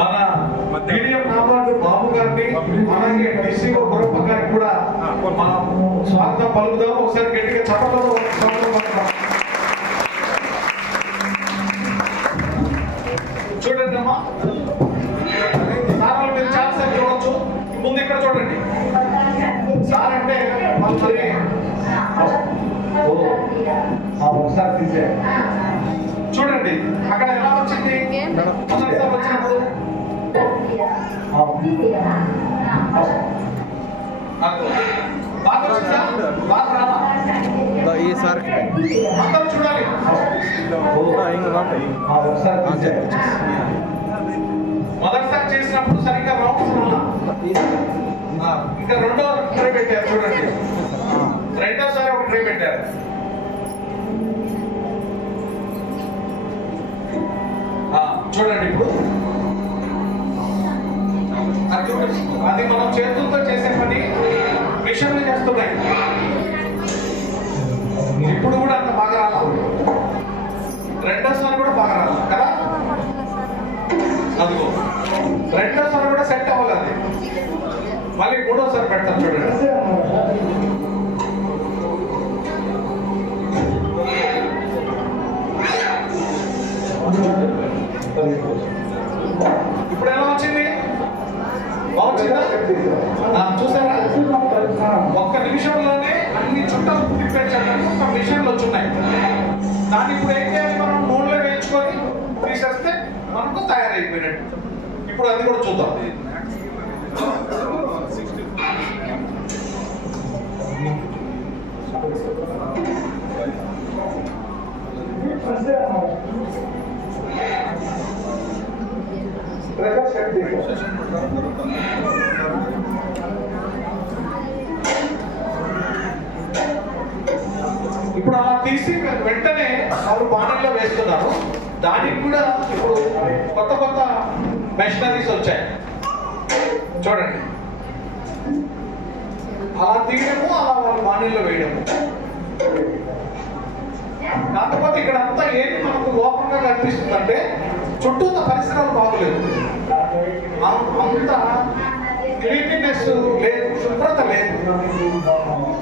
మన మీడియం నాబార్డు బాబు గారిని అలాగే డిసిఓ గురప్ప గారికి కూడా మనం స్వాగతం పలుకుదాం. ఒకసారి గట్టిగా చప్పట్లతో స్వాగతం పలుకుదాం. చూడండి అమ్మా, సార్ మీరు చాలా సార్ చూడవచ్చు. ముందు ఇక్కడ చూడండి. సార్ అంటే మరి ఒకసారి తీసే చూడండి అక్కడ ఎలా వచ్చింది. మొదటిసారి వచ్చినప్పుడు బాగా వచ్చిందా, బాగా రాదా? అందరూ చూడాలి. మొదటిసారి చేసినప్పుడు సరిగ్గా రౌండ్స్ ఇంకా రెండో ట్రై పెట్టారు. చూడండి, రెండోసారి ఒక ట్రై పెట్టారు. చూడండి ఇప్పుడు అది మనం చేతులతో చేసే పని మిషన్లు చేస్తున్నాయి. ఇప్పుడు కూడా అంత బాగా రాదు. రెండోసారి కూడా బాగా రాదు కదా. అదిగో రెండోసారి కూడా సెట్ అవ్వాలి. మళ్ళీ మూడోసారి పెడతాను చూడండి. ఇప్పుడు ఎలా వచ్చింది? బాగుందా? చూసారా, ఒక్క నిమిషంలోనే అన్ని చుట్టాలు తిప్పించడానికి ఒక మిషన్లు వచ్చున్నాయి. దాన్ని ఇప్పుడు ఏం చేయాలి, మనం నూనెలో వేయించుకొని తీసేస్తే మనకు తయారైపోయినట్టు. ఇప్పుడు అది కూడా చూద్దాం. ఇప్పుడు అలా తీసి వెంటనే వాళ్ళు బాణంలో వేస్తున్నారు. దానికి కూడా ఇప్పుడు కొత్త కొత్త మెషినరీస్ వచ్చాయి. చూడండి, అలా తీయడము, అలా వాళ్ళు బాణంలో వేయడము. కాకపోతే ఇక్కడ అంతా ఏది మనకు లోపంగా కనిపిస్తుందంటే చుట్టూ పరిసరాలు బాగోలేదు, అంత క్లీన్లీనెస్ లేదు, శుభ్రత లేదు.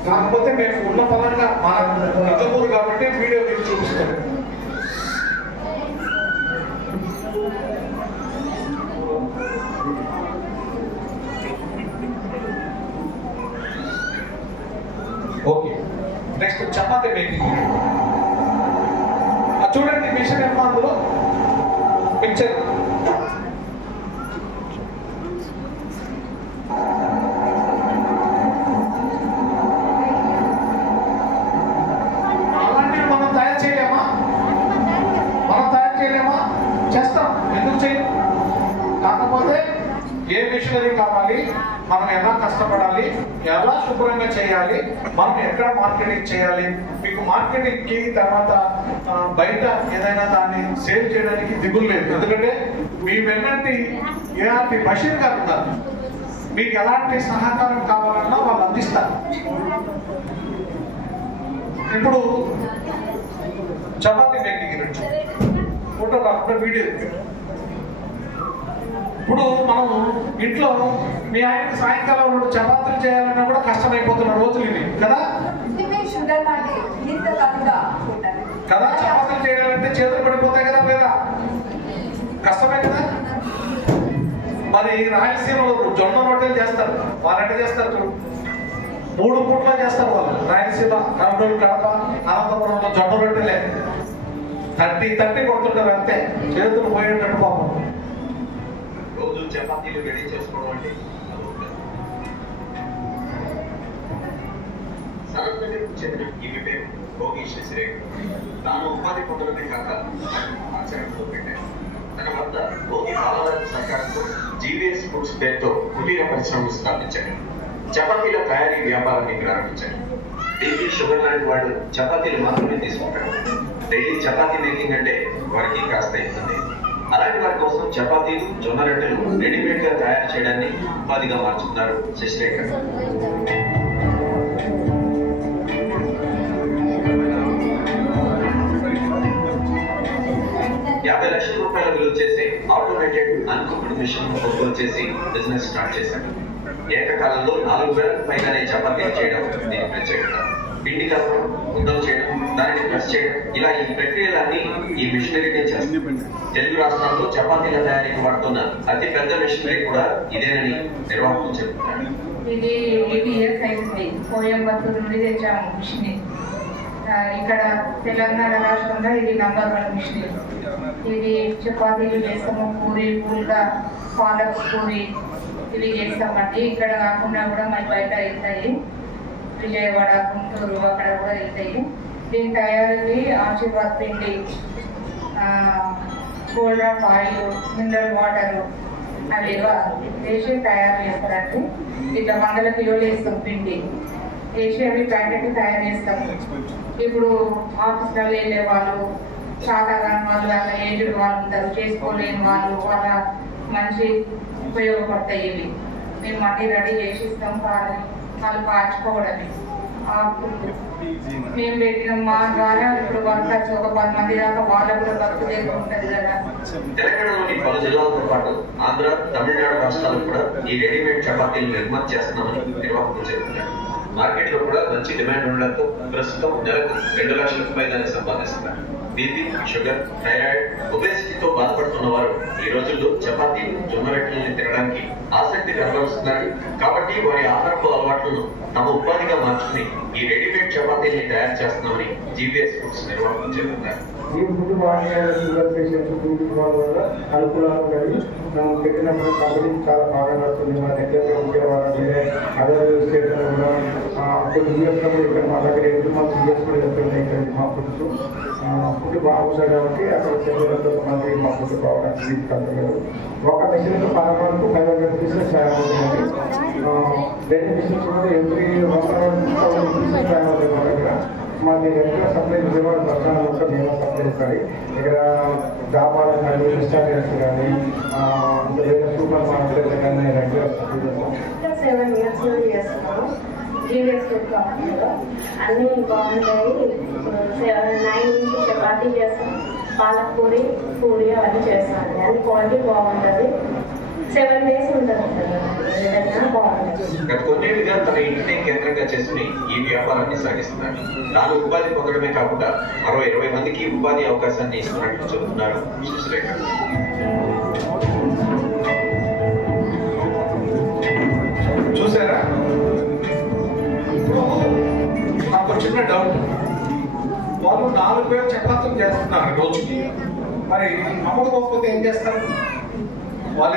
కాకపోతే మేము ఉన్న పరంగా మన నిజమూరు కాబట్టి వీడియో మీకు చూపిస్తాం. Okay, next chapati making. చూడండి మిషన్ ఏమో అందులో పిక్చర్. అలాంటివి మనం తయారు చేయలేమా? చేస్తాం, ఎందుకు చేయం? కాకపోతే ఏ మిషనరీ కావాలి, మనం ఎలా కష్టపడాలి, ఎలా శుభ్రంగా చేయాలి, మనం ఎక్కడ మార్కెటింగ్ చేయాలి. మీకు మార్కెటింగ్ కి తర్వాత బయట ఏదైనా దాన్ని సేల్ చేయడానికి దిగులు లేదు. ఎందుకంటే మీ వెన్నంటి ఎలాంటి బషీర్ గారు ఉన్నారు. మీకు ఎలాంటి సహకారం కావాలన్నా వాళ్ళు అందిస్తారు. ఇప్పుడు చపాతీ మేకింగ్ ఫోటో కాకుండా వీడియో. ఇప్పుడు మనం ఇంట్లో మీ ఆయనకి సాయంకాలం 2 చపాతీలు చేయాలన్నా కూడా కష్టమైపోతున్న రోజులు ఇవి కదా. కదా, చపాతీలు చేయాలంటే చేతులు పడిపోతాయి కదా, లేదా కష్టమే కదా. మరి రాయలసీమలో జొన్న రొట్టెలు చేస్తారు. వాళ్ళు ఎట్లా చేస్తారు? 3 పూట్ల చేస్తారు వాళ్ళు. రాయలసీమ, కర్నూలు, కడప, అనంతపురంలో జొన్న రొట్టెలే 30 కొడుతుంటారు అంతే, చేతులు పోయేటట్టు పాపం. రోజు చపాతీలు రెడీ చేసుకోవడం అంటే ఈమె పేరు భోగి శశిరేఖ. తాను ఉపాధి పొందడమే కాక ఆచరణలో పెట్టారు. తన వద్ద భోగి బాలరాజు సహకారంతో జీవీఎస్ ఫుడ్స్ పేరుతో కుటీర పరిశ్రమలు స్థాపించాడు. చపాతీల తయారీ వ్యాపారాన్ని ప్రారంభించాడు. ఢిల్లీ షుగర్ లాంటి వాడు చపాతీలు మాత్రమే తీసుకుంటాడు. డైలీ చపాతీ మేకింగ్ అంటే వారికి కాస్త ఇస్తుంది. అలాంటి వారి కోసం చపాతీలు, జొన్న రొట్టెలు రెడీమేడ్ గా తయారు చేయడాన్ని ఉపాధిగా మార్చుకున్నారు శశిరేఖ. 50 లక్షల రూపాయల విలువ చేసే ఆటోమేటెడ్ అన్కుక్డ్ మిషన్ కొనుగోలు చేసి బిజినెస్ స్టార్ట్ చేశాడు. ఏకకాలంలో 4000 పైగానే చపాతీలు చేయడం దీని ప్రత్యేకత. పిండి కలపడం, ముద్దలు చేయడం, దానిని ప్రెస్ చేయడం, ఇలా ఈ ప్రక్రియలన్నీ ఈ మిషనరీనే చేస్తుంది. తెలుగు రాష్ట్రాల్లో చపాతీల తయారీకి వాడుతున్న అతి పెద్ద మిషనరీ కూడా ఇదేనని నిర్వాహకులు చెబుతున్నారు. ఇది 8 years అయింది. కోయంబత్తూరు నుండి తెచ్చాము మిషన్. ఇక్కడ తెలంగాణ రాష్ట్రంలో ఇది నంబర్ 1 మిషన్. ఇది చపాతీలు చేస్తాము, పూరి, పుల్కా, పాలక్ పూరి ఇవి చేస్తామండి. ఇక్కడ కాకుండా కూడా మనకి బయట వెళ్తాయి, విజయవాడ, గుంటూరు అక్కడ కూడా వెళ్తాయి. దీని తయారీకి ఆశీర్వాద్ పిండి, cold drop oil, mineral water అవి వేసి తయారు చేస్తారండి. ఇట్లా 100 కిలోలు వేస్తాం పిండి వేసి అవి ప్యాకెట్ తయారు చేస్తాము. ఇప్పుడు ఆఫీస్లలో వెళ్ళే వాళ్ళు, సాధారణ వాళ్ళు, అలా ఏజ్డ్ వాళ్ళు ఉంటారు, చేసుకోలేని వాళ్ళు, వాళ్ళ మంచి ఉపయోగపడతాయి ఇవి. మేము మళ్ళీ రెడీ చేసి ఇస్తాం. వాళ్ళు పాచుకోవడమే మేము పెట్టిన మా ద్వారా ఇప్పుడు వర్కర్స్ ఒక 10 మంది దాకా వాళ్ళకు కూడా వర్క్ చేస్తూ ఉంటుంది కదా. తెలంగాణలోని పలు జిల్లాలతో పాటు ఆంధ్ర, తమిళనాడు రాష్ట్రాలు కూడా ఈ రెడీమేడ్ చపాతీలు నిర్మాణం చేస్తున్నామని నిర్వాహకులు చెబుతున్నారు. మార్కెట్ లో కూడా మంచి డిమాండ్ ఉండడంతో ప్రస్తుతం నెలకు 2 లక్షలకు పైగానే సంపాదిస్తున్నారు. బీపీ, షుగర్, థైరాయిడ్, ఒబేసిటీతో బాధపడుతున్న వారు ఈ రోజుల్లో చపాతీలు, జొన్న రొట్టెలను తినడానికి ఆసక్తి కనబరుస్తున్నారు. కాబట్టి వారి ఆహారపు అలవాట్లను తమ ఉపాధిగా మార్చుకుని ఈ రెడీమేడ్ చపాతీని తయారు చేస్తున్నామని జీవీఎస్ ఫుడ్స్ నిర్వాహకులు చెబుతున్నారు. ఈ ఫుడ్ షుగర్ పేషెంట్స్ ఫుడ్ వల్ల అనుకూలాలు ఉన్నాయి. మనం పెట్టినప్పుడు కంపెనీ చాలా బాగా నడుస్తుంది. మన దగ్గర విజయవాడ, అదర్ స్టేట్లో కూడా కొన్ని యూఎస్లో కూడా ఇక్కడ మా దగ్గర 8 months యూఎస్ కూడా వెళ్తున్నాయి. ఇక్కడ మా ఫుడ్స్ ఫుడ్ బాగుంటుంది కాబట్టి అక్కడ చెల్లెలతో మంది మా ఫుడ్ బాగుంటుంది తీసుకెళ్తారు. ఒక మిషన్కి 500 పీసెస్ తయారవుతుంది. 2 మిషన్స్ కూడా ఎవ్రీ 100 పీసెస్ తయారవుతాయి మా దగ్గర. మాది రెగ్యులర్ సప్లై విజయవాడ ప్రధానంలో మేము సప్లై చేస్తాయి. ఇక్కడ డాబాలు కానీ, రెస్టారెంట్స్ కానీ, లేదా సూపర్ మార్కెట్స్ కానీ రెగ్యులర్ సప్లై చేస్తాం. 7 years నుండి చేస్తున్నాము. జీవీఎస్ ఫుడ్ కంపెనీలో అన్నీ బాగుంటాయి. 9 నుంచి చపాతీ చేస్తాం, పాలక్ పూరి, పూరి అవన్నీ చేస్తామండి. అన్ని క్వాలిటీ బాగుంటుంది. 7 days ఉంటుంది కదా, ఏదైనా బాగుంటుంది. గత కొన్నేళ్లుగా తన ఇంటిని కేంద్రంగా చేసుకుని ఈ వ్యాపారాన్ని సాగిస్తున్నారు. తాను ఉపాధి పొందడమే కాకుండా మరో 20 మందికి ఉపాధి అవకాశాన్ని ఇస్తున్నట్లు చెబుతున్నారు శశిరేఖ. చూసారా, నాకు చిన్న డౌట్. వాళ్ళు 4000 చపాతీలు చేస్తున్నారు రోజుకి. మరి అమ్మకపోతే ఏం చేస్తారు వాళ్ళు?